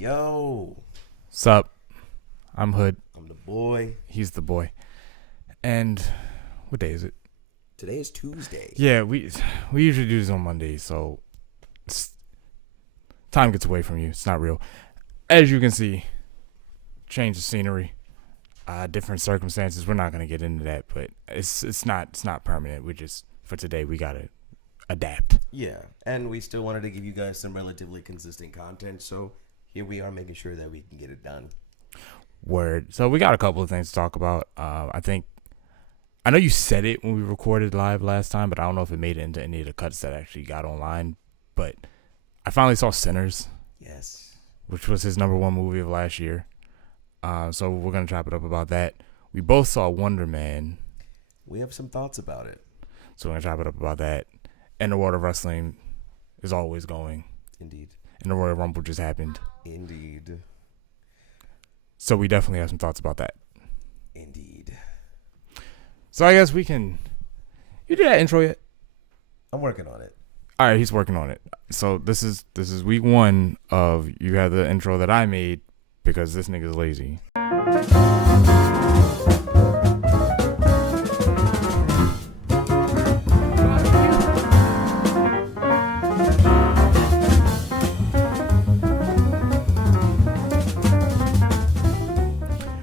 Yo, Sup? I'm Hood. I'm the boy. He's the boy. And what day is it? Today is Tuesday. Yeah, we usually do this on Mondays, so time gets away from you. It's not real. As you can see, change of scenery, different circumstances. We're not gonna get into that, but it's not permanent. We just for today we gotta adapt. Yeah, and we still wanted to give you guys some relatively consistent content, so here we are making sure that we can get it done. Word. So we got a couple of things to talk about. I know you said it when we recorded live last time, but I don't know if it made it into any of the cuts that actually got online. But I finally saw Sinners. Yes. Which was his number one movie of last year. So we're going to chop it up about that. We both saw Wonderman. We have some thoughts about it. So we're going to chop it up about that. And the world of wrestling is always going. Indeed. And the Royal Rumble just happened. Indeed. So we definitely have some thoughts about that. Indeed. So I guess we can... You did that intro yet? I'm working on it. All right, he's working on it. So this is week one of you have the intro that I made because this nigga's lazy.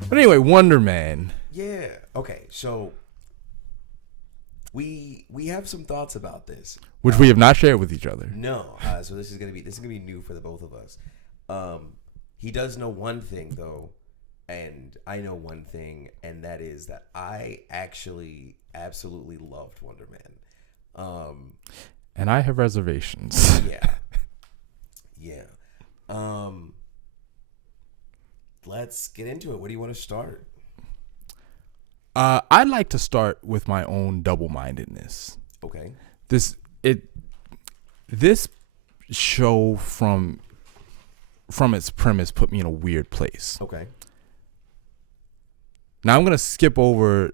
But anyway, Wonderman. Yeah. Okay. So we have some thoughts about this, Which we have not shared with each other. No. So this is gonna be new for the both of us. He does know one thing though, and I know one thing, and that is that I actually absolutely loved Wonderman. And I have reservations. Yeah. Let's get into it. Where do you want to start? I'd like to start with my own double-mindedness. Okay. This show from its premise put me in a weird place. Okay. Now I'm gonna skip over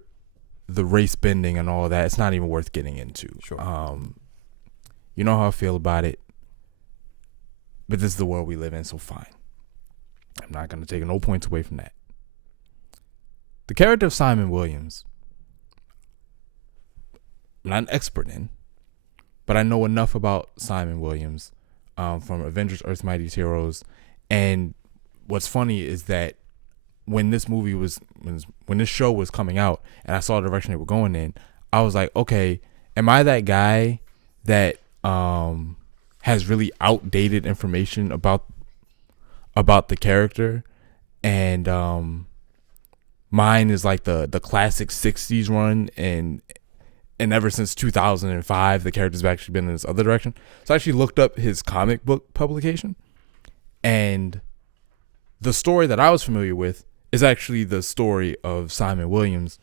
the race bending and all that. It's not even worth getting into. Sure. You know how I feel about it, but this is the world we live in, so fine. I'm not gonna take no points away from that. The character of Simon Williams, I'm not an expert in, but I know enough about Simon Williams from Avengers: Earth's Mightiest Heroes. And what's funny is that when this show was coming out and I saw the direction they were going in, I was like, okay, am I that guy that has really outdated information about the character? And mine is like the classic 60s run, and ever since 2005 the character's actually been in this other direction. So I actually looked up his comic book publication, and the story that I was familiar with is actually the story of Simon Williams.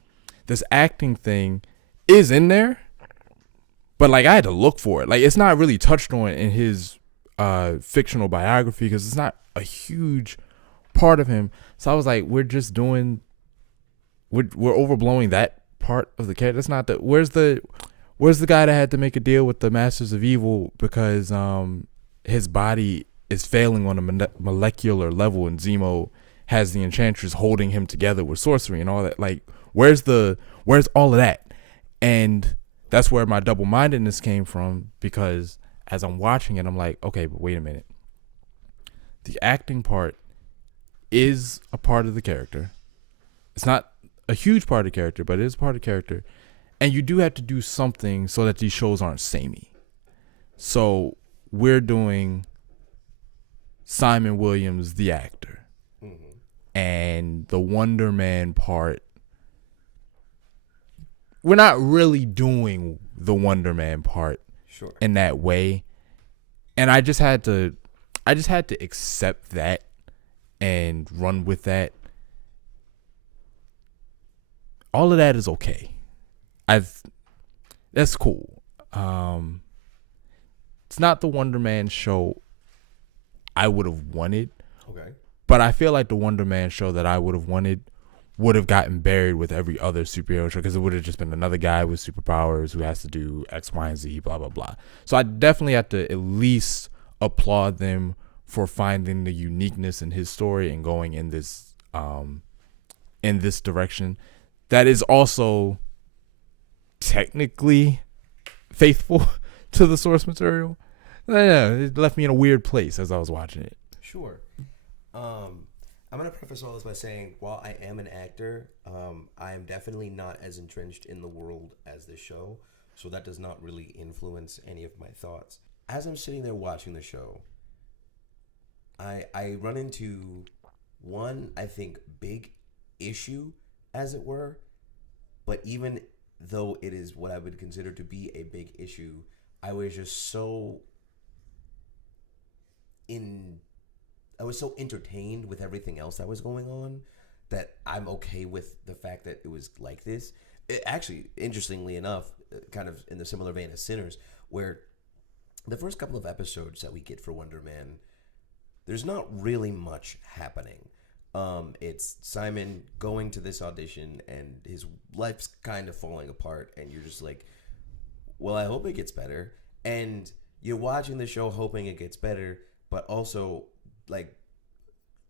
This acting thing is in there, but like I had to look for it. Like it's not really touched on in his fictional biography because it's not a huge part of him. So I was like, we're overblowing that part of the character. That's not the where's the guy that had to make a deal with the Masters of Evil because his body is failing on a molecular level, and Zemo has the Enchantress holding him together with sorcery and all that. Like, where's all of that? And that's where my double-mindedness came from, because as I'm watching it, I'm like, okay, but wait a minute. The acting part is a part of the character. It's not a huge part of the character, but it is part of the character. And you do have to do something so that these shows aren't samey. So we're doing Simon Williams, the actor, and the Wonderman part. We're not really doing the Wonderman part in that way. And I just had to accept that and run with that. All of that is okay. That's cool. It's not the Wonderman show I would have wanted. Okay. But I feel like the Wonderman show that I would have wanted would have gotten buried with every other superhero show, because it would have just been another guy with superpowers who has to do X, Y, and Z, blah, blah, blah. So I definitely have to at least applaud them for finding the uniqueness in his story and going in this direction that is also technically faithful to the source material. Yeah, it left me in a weird place as I was watching it. Sure. I'm gonna preface all this by saying, while I am an actor, I am definitely not as entrenched in the world as this show, so that does not really influence any of my thoughts. As I'm sitting there watching the show, I run into one, I think, big issue, as it were. But even though it is what I would consider to be a big issue, I was just I was so entertained with everything else that was going on that I'm okay with the fact that it was like this. It actually, interestingly enough, kind of in the similar vein as Sinners, where the first couple of episodes that we get for Wonderman, there's not really much happening. It's Simon going to this audition and his life's kind of falling apart, and you're just like, well, I hope it gets better. And you're watching the show hoping it gets better, but also, like,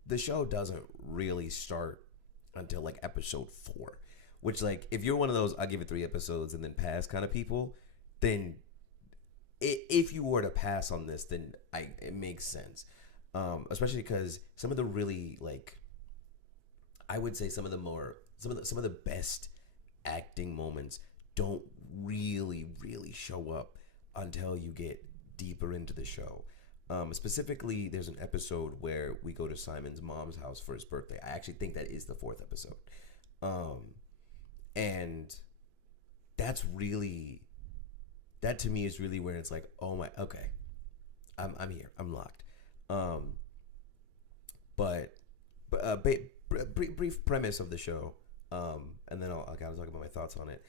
the show doesn't really start until like episode 4, which, like, if you're one of those I'll give it 3 episodes and then pass kind of people, then if you were to pass on this, then it makes sense. Especially because some of the really, like, I would say some of the best acting moments don't really show up until you get deeper into the show. Specifically, there's an episode where we go to Simon's mom's house for his birthday. I actually think that is the 4th episode. And that to me is really where it's like, oh my, okay, I'm here, I'm locked. But brief premise of the show, and then I'll kind of talk about my thoughts on it.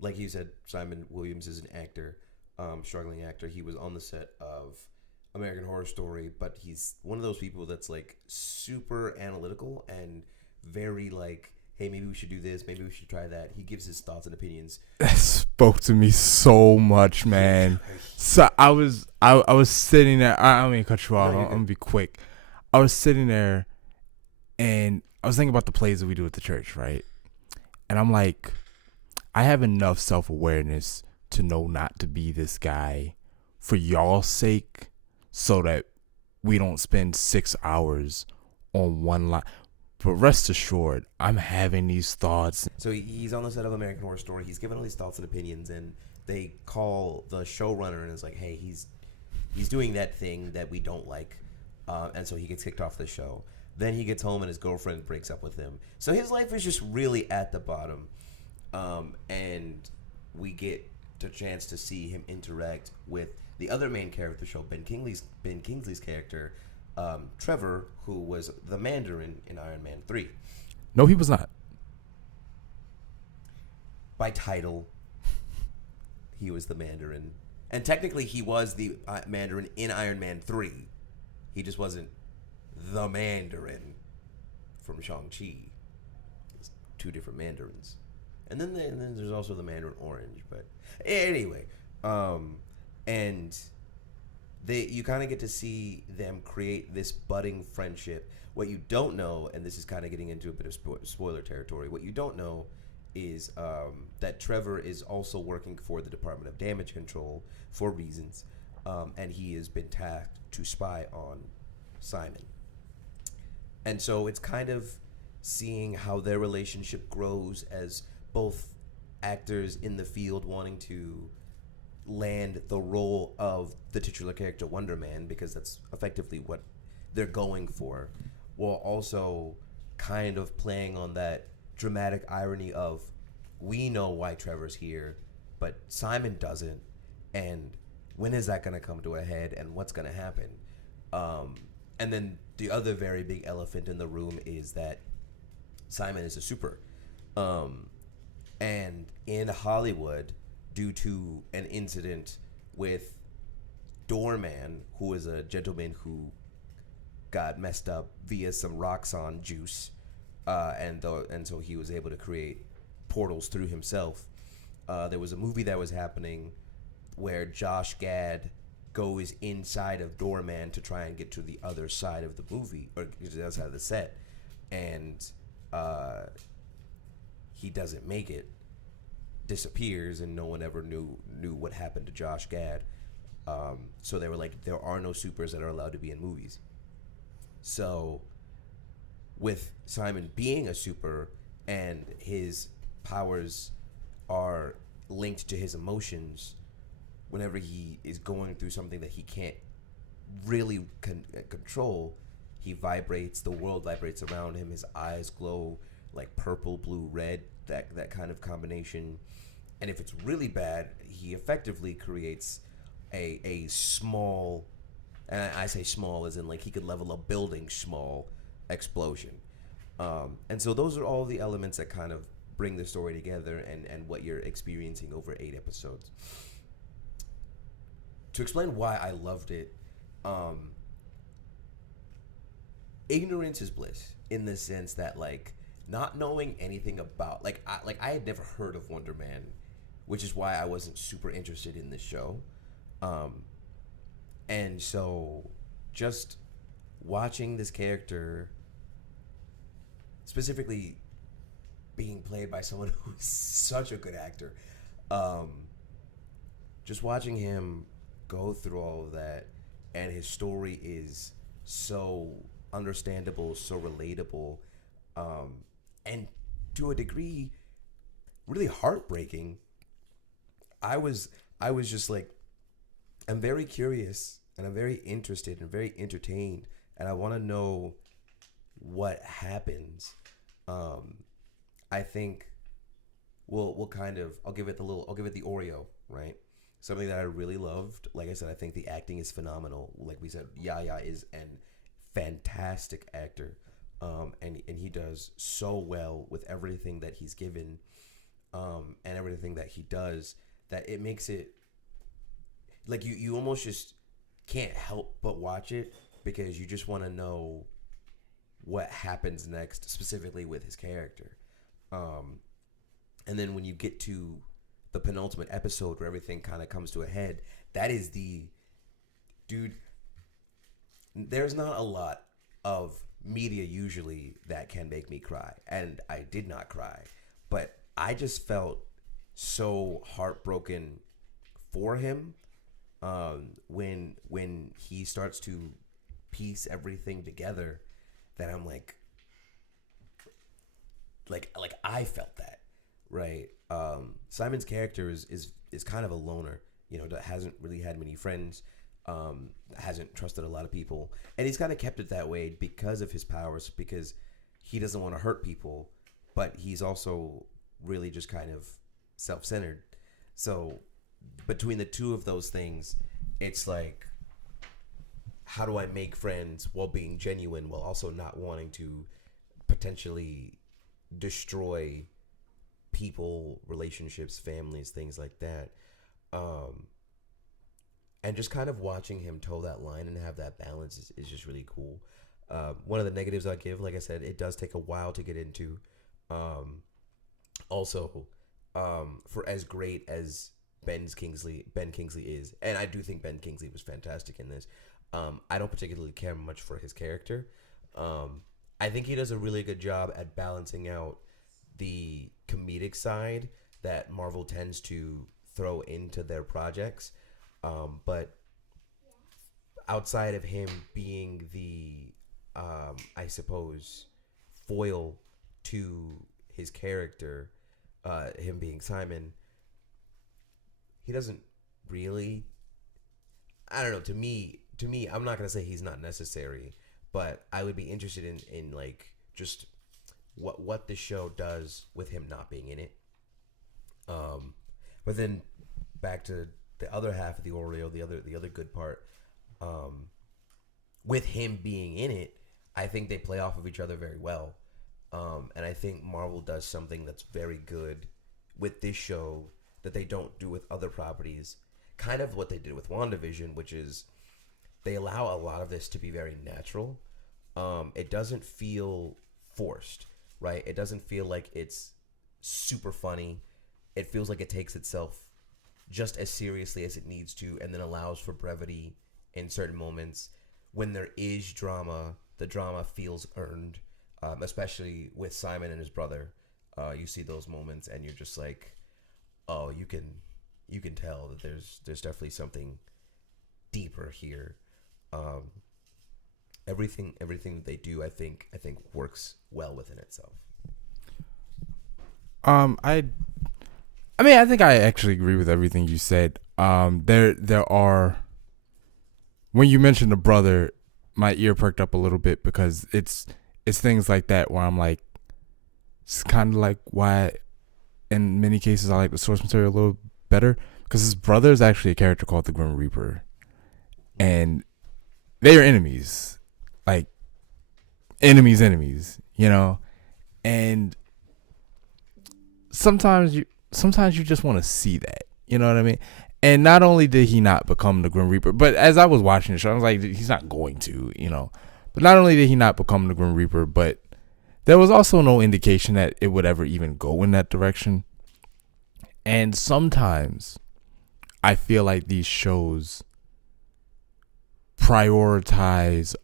Like you said, Simon Williams is an actor, struggling actor. He was on the set of American Horror Story, but he's one of those people that's like super analytical and very like, hey, maybe we should do this, maybe we should try that. He gives his thoughts and opinions. That spoke to me so much, man. So I was sitting there. I don't mean to cut you off. I'm gonna be quick. I was sitting there, and I was thinking about the plays that we do at the church, right? And I'm like, I have enough self-awareness to know not to be this guy for y'all's sake, so that we don't spend 6 hours on one line. But rest assured, I'm having these thoughts. So he's on the set of American Horror Story. He's giving all these thoughts and opinions, and they call the showrunner and is like, hey, he's doing that thing that we don't like. And so he gets kicked off the show. Then he gets home and his girlfriend breaks up with him. So his life is just really at the bottom. And we get the chance to see him interact with the other main character of the show, Ben Kingsley's character, Trevor, who was the Mandarin in Iron Man 3. No, he was not. By title, he was the Mandarin. And technically, he was the Mandarin in Iron Man 3. He just wasn't the Mandarin from Shang-Chi. It's 2 different Mandarins. And then there's also the Mandarin Orange. But anyway, and you kind of get to see them create this budding friendship. What you don't know, and this is kind of getting into a bit of spoiler territory, what you don't know is that Trevor is also working for the Department of Damage Control for reasons, and he has been tasked to spy on Simon. And so it's kind of seeing how their relationship grows as both actors in the field wanting to land the role of the titular character Wonderman, because that's effectively what they're going for, while also kind of playing on that dramatic irony of, we know why Trevor's here, but Simon doesn't, and when is that going to come to a head, and what's going to happen? And then the other very big elephant in the room is that Simon is a super. And in Hollywood, due to an incident with Doorman, who is a gentleman who got messed up via some Roxxon juice, and so he was able to create portals through himself. There was a movie that was happening where Josh Gad goes inside of Doorman to try and get to the other side of the movie or the other side of the set, and uh, he doesn't make it, disappears, and no one ever knew what happened to Josh Gad. So they were like, there are no supers that are allowed to be in movies. So with Simon being a super and his powers are linked to his emotions, whenever he is going through something that he can't really control, he vibrates. The world vibrates around him. His eyes glow like purple, blue, red. That kind of combination. And if it's really bad, he effectively creates a small, and I say small as in like he could level a building small explosion. And so those are all the elements that kind of bring the story together and what you're experiencing over 8 episodes. To explain why I loved it, ignorance is bliss in the sense that like not knowing anything about I had never heard of Wonder Man, which is why I wasn't super interested in this show. And so just watching this character specifically being played by someone who's such a good actor, just watching him go through all of that, and his story is so understandable, so relatable, and to a degree really heartbreaking. I was just like, I'm very curious and I'm very interested and very entertained, and I want to know what happens. I think we'll kind of I'll give it the Oreo, right? Something that I really loved. Like I said, I think the acting is phenomenal. Like we said, Yaya is an fantastic actor, and he does so well with everything that he's given, and everything that he does, that it makes it like you almost just can't help but watch it because you just want to know what happens next, specifically with his character. And then when you get to the penultimate episode where everything kind of comes to a head, that is the dude. There's not a lot of media usually that can make me cry, and I did not cry, but I just felt so heartbroken for him, when he starts to piece everything together, that I'm like I felt that, right? Simon's character is kind of a loner, that hasn't really had many friends, hasn't trusted a lot of people, and he's kind of kept it that way because of his powers, because he doesn't want to hurt people, but he's also really just kind of self-centered. So between the two of those things, it's like, how do I make friends while being genuine, while also not wanting to potentially destroy people, relationships, families, things like that. And just kind of watching him toe that line and have that balance is just really cool. One of the negatives I give, like I said, it does take a while to get into. Also, for as great as Ben Kingsley is, and I do think Ben Kingsley was fantastic in this, I don't particularly care much for his character. I think he does a really good job at balancing out the comedic side that Marvel tends to throw into their projects. But outside of him being the, I suppose, foil to his character, him being Simon, he doesn't really. I don't know. To me, I'm not gonna say he's not necessary, but I would be interested in like just what the show does with him not being in it. But then back to the other half of the Oreo, the other good part, with him being in it, I think they play off of each other very well. And I think Marvel does something that's very good with this show that they don't do with other properties. Kind of what they did with WandaVision, which is they allow a lot of this to be very natural. It doesn't feel forced, right? It doesn't feel like it's super funny. It feels like it takes itself just as seriously as it needs to, and then allows for brevity in certain moments. When there is drama, the drama feels earned, especially with Simon and his brother. You see those moments, and you're just like, oh, you can tell that there's definitely something deeper here. Everything that they do, I think works well within itself. I think I actually agree with everything you said. There are, when you mentioned the brother, my ear perked up a little bit because it's things like that where I'm like, it's kind of like why in many cases I like the source material a little better, because his brother is actually a character called the Grim Reaper, and they are enemies, like enemies, and sometimes you just want to see that, you know what I mean? And not only did he not become the Grim Reaper, but as I was watching the show, I was like, he's not going to, But not only did he not become the Grim Reaper, but there was also no indication that it would ever even go in that direction. And sometimes I feel like these shows prioritize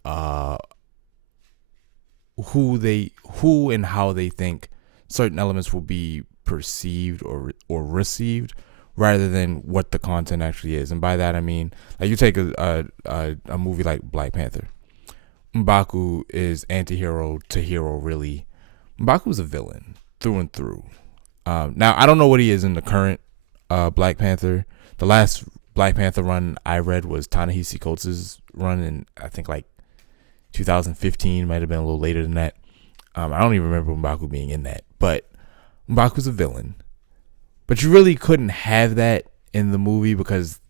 who and how they think certain elements will be perceived or received, rather than what the content actually is. And by that I mean, like, you take a movie like Black Panther. M'Baku is anti-hero to hero, really. M'Baku's a villain through and through. Now, I don't know what he is in the current Black Panther. The last Black Panther run I read was Ta-Nehisi Coates' run in, I think, like 2015. Might have been a little later than that. I don't even remember M'Baku being in that. But M'Baku's a villain. But you really couldn't have that in the movie because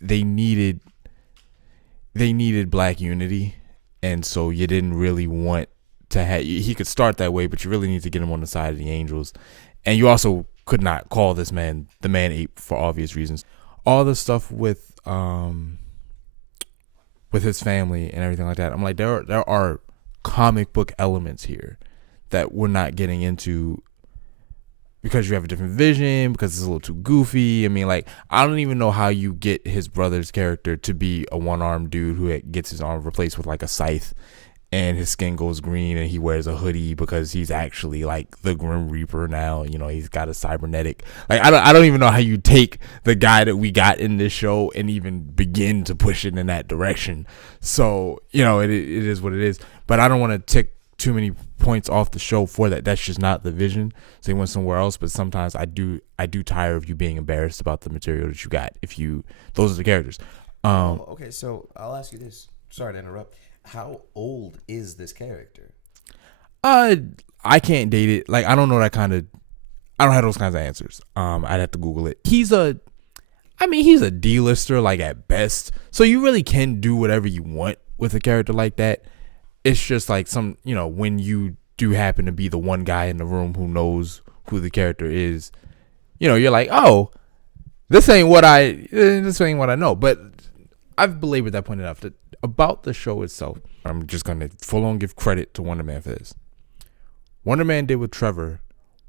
they needed black unity. And so you didn't really want to have, he could start that way, but you really need to get him on the side of the angels. And you also could not call this man the man ape for obvious reasons. All the stuff with his family and everything like that, I'm like, there are comic book elements here that we're not getting into because you have a different vision, because it's a little too goofy. I mean, like, I don't even know how you get his brother's character to be a one-armed dude who gets his arm replaced with like a scythe, and his skin goes green, and he wears a hoodie because he's actually like the Grim Reaper now. He's got a cybernetic. Like, I don't even know how you take the guy that we got in this show and even begin to push it in that direction. So, it is what it is. But I don't want to tick too many points off the show for that. That's just not the vision. So he went somewhere else. But sometimes I do tire of you being embarrassed about the material that you got. Those are the characters. Okay, so I'll ask you this. Sorry to interrupt. How old is this character? I can't date it. Like, I don't know I don't have those kinds of answers. I'd have to Google it. He's a D-lister, like, at best. So you really can do whatever you want with a character like that. It's just like when you do happen to be the one guy in the room who knows who the character is, you're like, oh, this ain't what I know. But I've belabored that point enough. That about the show itself, I'm just going to full on give credit to Wonderman for this. Wonderman did with Trevor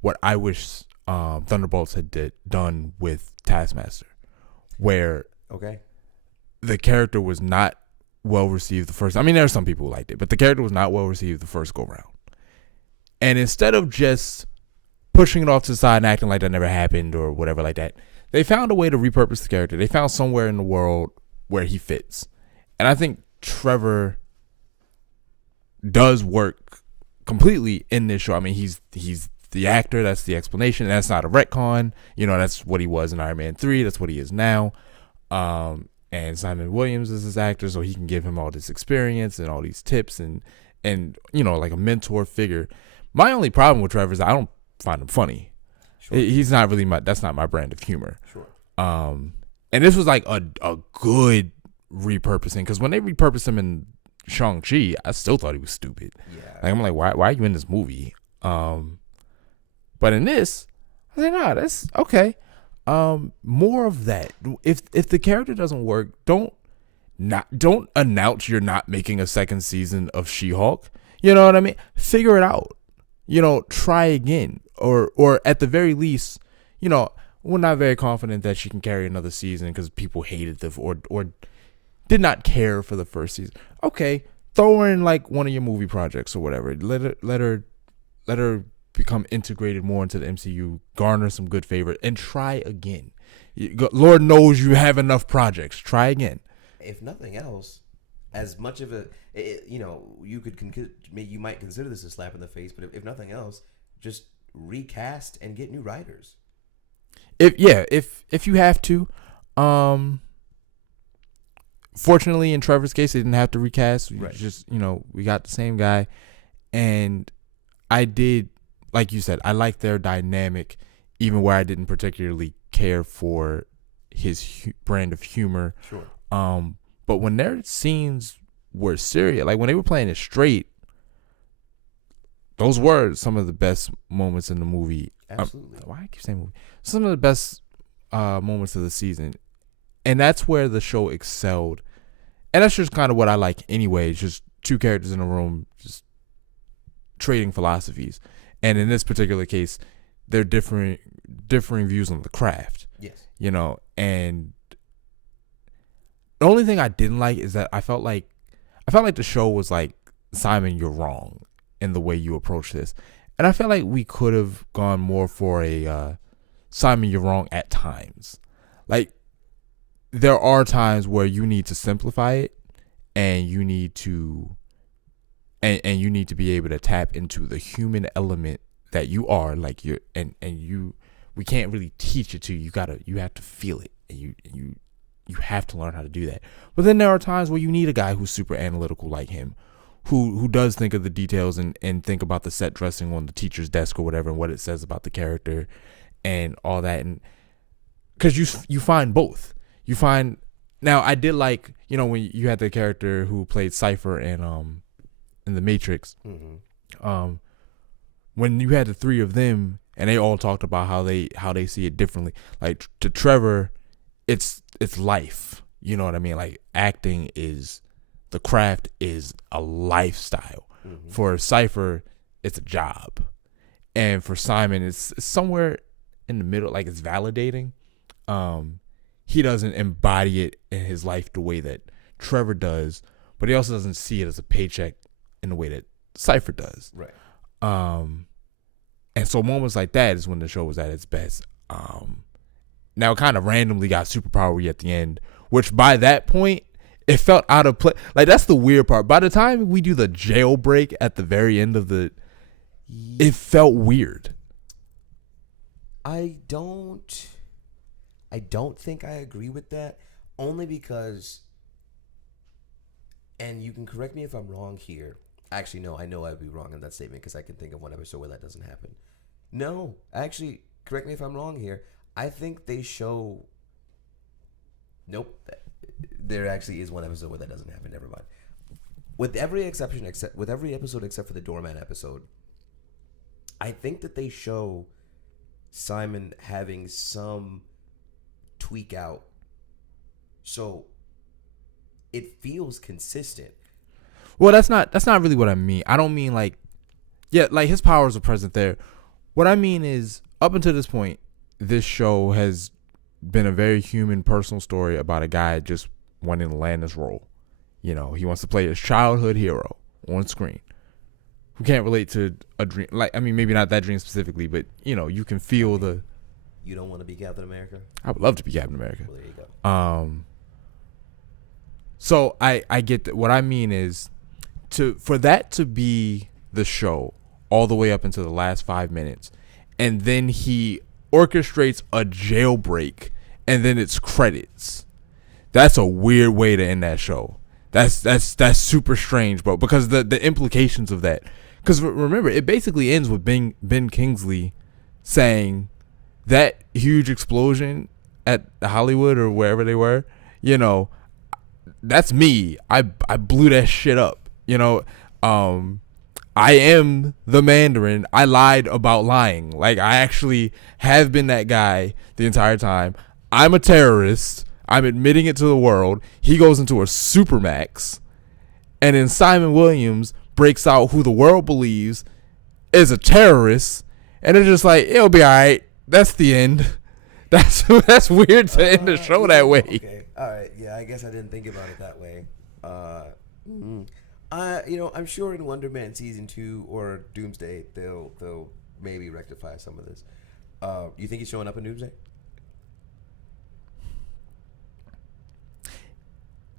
what I wish Thunderbolts had done with Taskmaster, where the character was not well received the first. I mean, there are some people who liked it, but the character was not well received the first go round. And instead of just pushing it off to the side and acting like that never happened or whatever like that, they found a way to repurpose the character. They found somewhere in the world where he fits. And I think Trevor does work completely in this show. I mean, he's the actor. That's the explanation. That's not a retcon. That's what he was in Iron Man 3. That's what he is now. And Simon Williams is his actor, so he can give him all this experience and all these tips and like a mentor figure. My only problem with Trevor is I don't find him funny. Sure. He's not really that's not my brand of humor. Sure. And this was like a good repurposing, because when they repurposed him in Shang-Chi, I still thought he was stupid. Yeah. Like, I'm like, why are you in this movie? But in this, I was like, nah, that's okay. More of that. If the character doesn't work, don't announce you're not making a second season of She-Hulk. You know what I mean? Figure it out. Try again, or at the very least, we're not very confident that she can carry another season because people hated the or did not care for the first season. Okay, throw her in like one of your movie projects or whatever. Let her become integrated more into the MCU, garner some good favor, and try again. Lord knows you have enough projects. Try again. If nothing else, as much of you might consider this a slap in the face, but if nothing else, just recast and get new writers. If you have to, fortunately in Trevor's case, they didn't have to recast. Right. Just we got the same guy, and I did, like you said, I liked their dynamic, even where I didn't particularly care for his brand of humor. Sure. But when their scenes were serious, like when they were playing it straight, those were some of the best moments in the movie. Absolutely. Why I keep saying movie? Some of the best moments of the season, and that's where the show excelled. And that's just kind of what I like anyway. It's just two characters in a room, just trading philosophies. And in this particular case, they're differing views on the craft. Yes. And the only thing I didn't like is that I felt like the show was like, Simon, you're wrong in the way you approach this. And I felt like we could have gone more for a Simon, you're wrong at times. Like, there are times where you need to simplify it, and you need to you need to be able to tap into the human element that you are, like we can't really teach it to you. You have to feel it, and you have to learn how to do that. But then there are times where you need a guy who's super analytical like him, who does think of the details and think about the set dressing on the teacher's desk or whatever, and what it says about the character and all that. And because you find both. You find, now I did like, when you had the character who played Cypher in The Matrix, when you had the three of them and they all talked about how they see it differently. Like to Trevor, it's life. You know what I mean? Like acting is, the craft is a lifestyle. Mm-hmm. For Cypher, it's a job. And for Simon, it's somewhere in the middle, like it's validating. He doesn't embody it in his life the way that Trevor does, but he also doesn't see it as a paycheck in the way that Cypher does. Right. And so moments like that is when the show was at its best. Now it kind of randomly got superpowery at the end, which by that point, it felt out of place. Like, that's the weird part. By the time we do the jailbreak at the very end of it felt weird. I don't think I agree with that, only because, and you can correct me if I'm wrong here. Actually, no, I know I'd be wrong in that statement because I can think of one episode where that doesn't happen. No, actually, correct me if I'm wrong here. I think they show. Nope, there actually is one episode where that doesn't happen. Never mind. With every episode except for the doorman episode, I think that they show Simon having some tweak out, so it feels consistent. Well, that's not really what I mean. I don't mean like his powers are present there. What I mean is, up until this point, this show has been a very human, personal story about a guy just wanting to land this role. He wants to play his childhood hero on screen, who can't relate to a dream. Like, I mean, maybe not that dream specifically, but you can feel the. You don't want to be Captain America? I would love to be Captain America. Well, there you go. So I get that. What I mean is, for that to be the show all the way up into the last 5 minutes, and then he orchestrates a jailbreak, and then it's credits. That's a weird way to end that show. That's super strange, bro. Because the implications of that. Because remember, it basically ends with Ben Kingsley saying, that huge explosion at Hollywood or wherever they were, that's me. I blew that shit up. I am the Mandarin. I lied about lying. Like, I actually have been that guy the entire time. I'm a terrorist. I'm admitting it to the world. He goes into a supermax, and then Simon Williams breaks out who the world believes is a terrorist, and they're just like, it'll be all right. That's the end. That's weird to end the show that way. Okay, all right, yeah, I guess I didn't think about it that way. I'm sure in Wonder Man season 2 or Doomsday they'll maybe rectify some of this. You think he's showing up in Doomsday?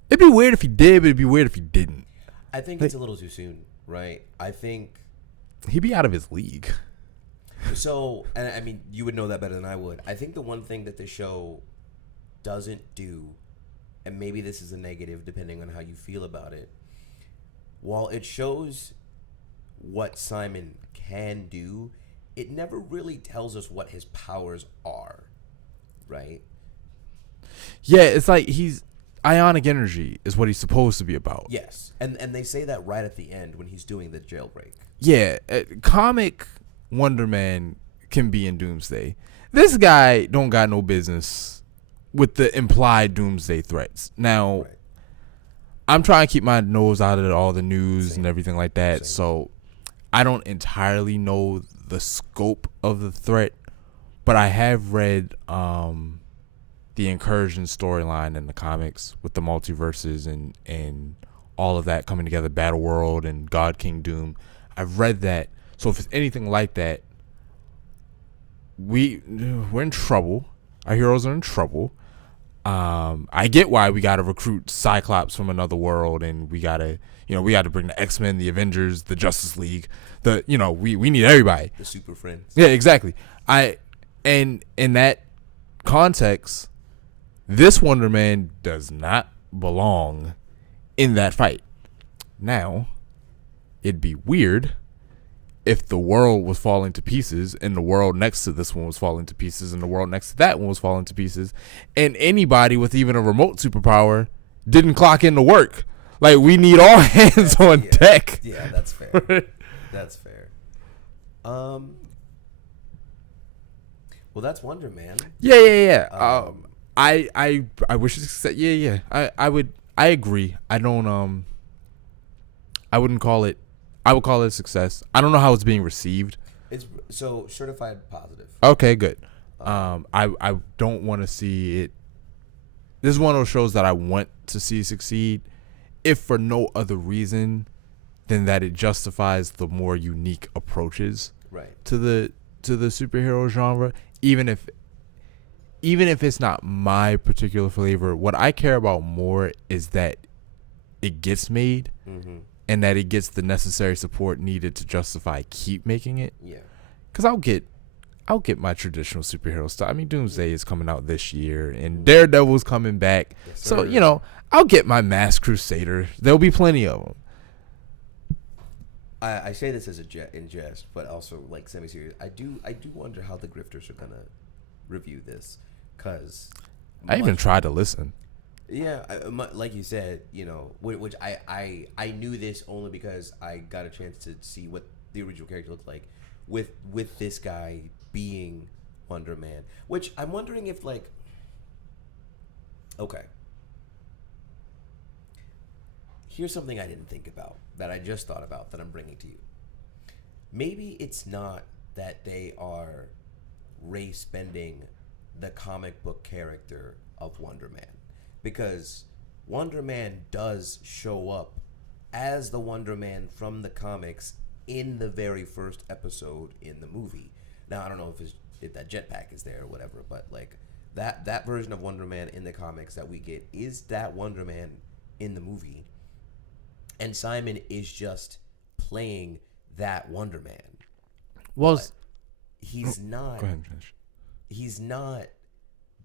It'd be weird if he did, but it'd be weird if he didn't. I think it's a little too soon, right? I think he'd be out of his league. so. And I mean, you would know that better than I would. I think the one thing that the show doesn't do, and maybe this is a negative depending on how you feel about it, while it shows what Simon can do, it never really tells us what his powers are, right? Yeah, it's like he's ionic energy is what he's supposed to be about. Yes, and they say that right at the end when he's doing the jailbreak. Yeah, comic Wonder Man can be in Doomsday. This guy don't got no business with the implied Doomsday threats. Now, right. I'm trying to keep my nose out of all the news and everything like that, so I don't entirely know the scope of the threat, but I have read the Incursion storyline in the comics with the multiverses and all of that coming together, Battle World and God King Doom. I've read that, so if it's anything like that, we're in trouble. Our heroes are in trouble. I get why we got to recruit Cyclops from another world, and we got to bring the X-Men, the Avengers, the Justice League. We need everybody. The Super Friends. Yeah, exactly. And in that context, this Wonder Man does not belong in that fight. Now, it'd be weird if the world was falling to pieces and the world next to this one was falling to pieces and the world next to that one was falling to pieces and anybody with even a remote superpower didn't clock into work. Like, we need all hands on deck. Yeah, that's fair. That's fair. Well, that's Wonder Man. Yeah. I wish it's success. Yeah. I agree. I wouldn't call it. I would call it a success. I don't know how it's being received. It's so certified positive. Okay, good. I don't want to see it. This is one of those shows that I want to see succeed, if for no other reason than that it justifies the more unique approaches to the superhero genre. Even if it's not my particular flavor, what I care about more is that it gets made. Mm-hmm. And that it gets the necessary support needed to justify keep making it. Yeah. Because I'll get my traditional superhero stuff. I mean, Doomsday is coming out this year, and Daredevil's coming back. Yes, so I'll get my Masked Crusader. There'll be plenty of them. I say this as in jest, but also like semi-serious. I do wonder how the grifters are gonna review this, because I even tried to listen. Yeah, like you said, which I knew this only because I got a chance to see what the original character looked like with this guy being Wonder Man. Which I'm wondering if, like, okay, here's something I didn't think about that I just thought about that I'm bringing to you. Maybe it's not that they are race bending the comic book character of Wonder Man. Because Wonder Man does show up as the Wonder Man from the comics in the very first episode in the movie. Now, I don't know if that jetpack is there or whatever, but like that version of Wonder Man in the comics that we get is that Wonder Man in the movie. And Simon is just playing that Wonder Man. Well, he's not. Go ahead and finish. He's not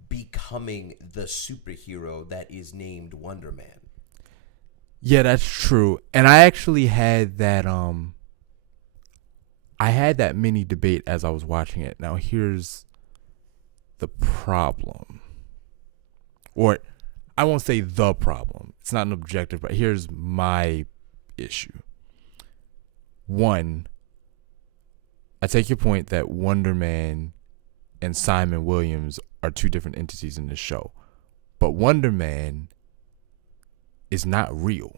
becoming the superhero that is named Wonder Man. Yeah, that's true. And I actually had that mini debate as I was watching it. Now here's the problem. Or I won't say the problem. It's not an objective, but here's my issue. One, I take your point that Wonder Man and Simon Williams are two different entities in this show. But Wonder Man is not real.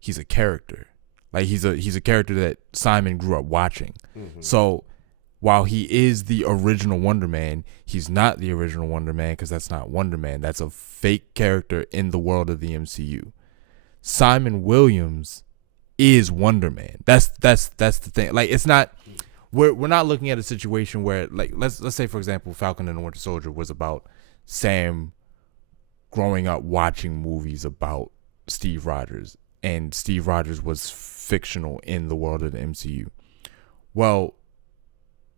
He's a character. Like, he's a character that Simon grew up watching. Mm-hmm. So while he is the original Wonder Man, he's not the original Wonder Man because that's not Wonder Man. That's a fake character in the world of the MCU. Simon Williams is Wonder Man. That's the thing. Like, it's not. We're not looking at a situation where, like, let's say, for example, Falcon and the Winter Soldier was about Sam growing up watching movies about Steve Rogers, and Steve Rogers was fictional in the world of the MCU. Well,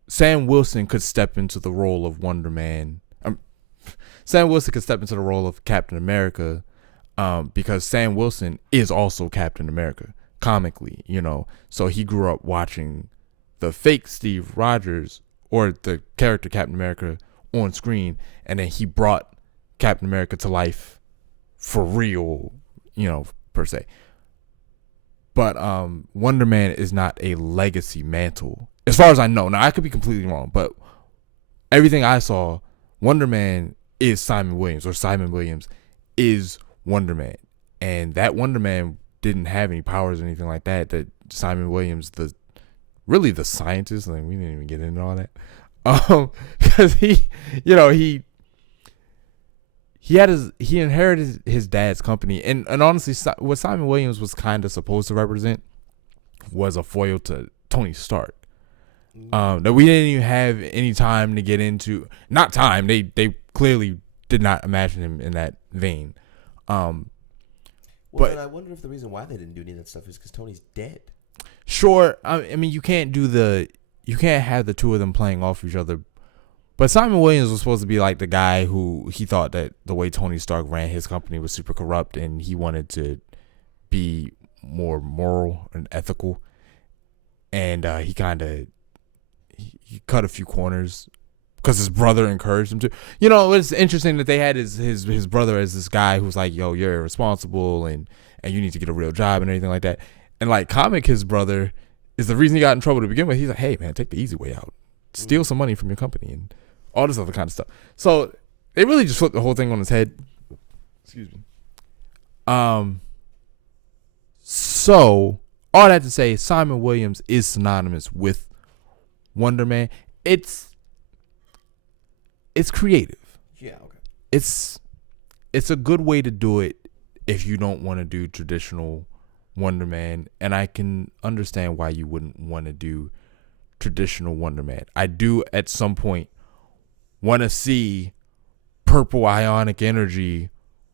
Sam Wilson could step into the role of Wonder Man. Sam Wilson could step into the role of Captain America, because Sam Wilson is also Captain America comically, So he grew up watching the fake Steve Rogers, or the character Captain America, on screen, and then he brought Captain America to life for real, per se. But Wonder Man is not a legacy mantle, as far as I know. Now, I could be completely wrong, but everything I saw, Wonder Man is Simon Williams, or Simon Williams is Wonder Man. And that Wonder Man didn't have any powers or anything like that. That Simon Williams, the scientist, like, we didn't even get into all that. Because he inherited his dad's company, and honestly, what Simon Williams was kind of supposed to represent was a foil to Tony Stark. That we didn't even have any time to get into. Not time. They clearly did not imagine him in that vein. But then I wonder if the reason why they didn't do any of that stuff is because Tony's dead. Sure, I mean, you can't have the two of them playing off each other. But Simon Williams was supposed to be like the guy who he thought that the way Tony Stark ran his company was super corrupt, and he wanted to be more moral and ethical. And he cut a few corners because his brother encouraged him to. It's interesting that they had his brother as this guy who's like, yo, you're irresponsible and you need to get a real job and everything like that. And like comic, his brother is the reason he got in trouble to begin with. He's like, hey man, take the easy way out, steal some money from your company and all this other kind of stuff. So they really just flipped the whole thing on its head. Excuse me. So all that to say, Simon Williams is synonymous with Wonder Man. It's creative. Yeah, okay. It's a good way to do it if you don't want to do traditional Wonder Man, and I can understand why you wouldn't want to do traditional Wonder Man. I do at some point want to see purple ionic energy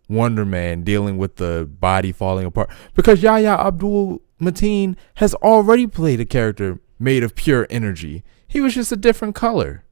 Wonder Man dealing with the body falling apart, because Yahya Abdul-Mateen has already played a character made of pure energy. He was just a different color.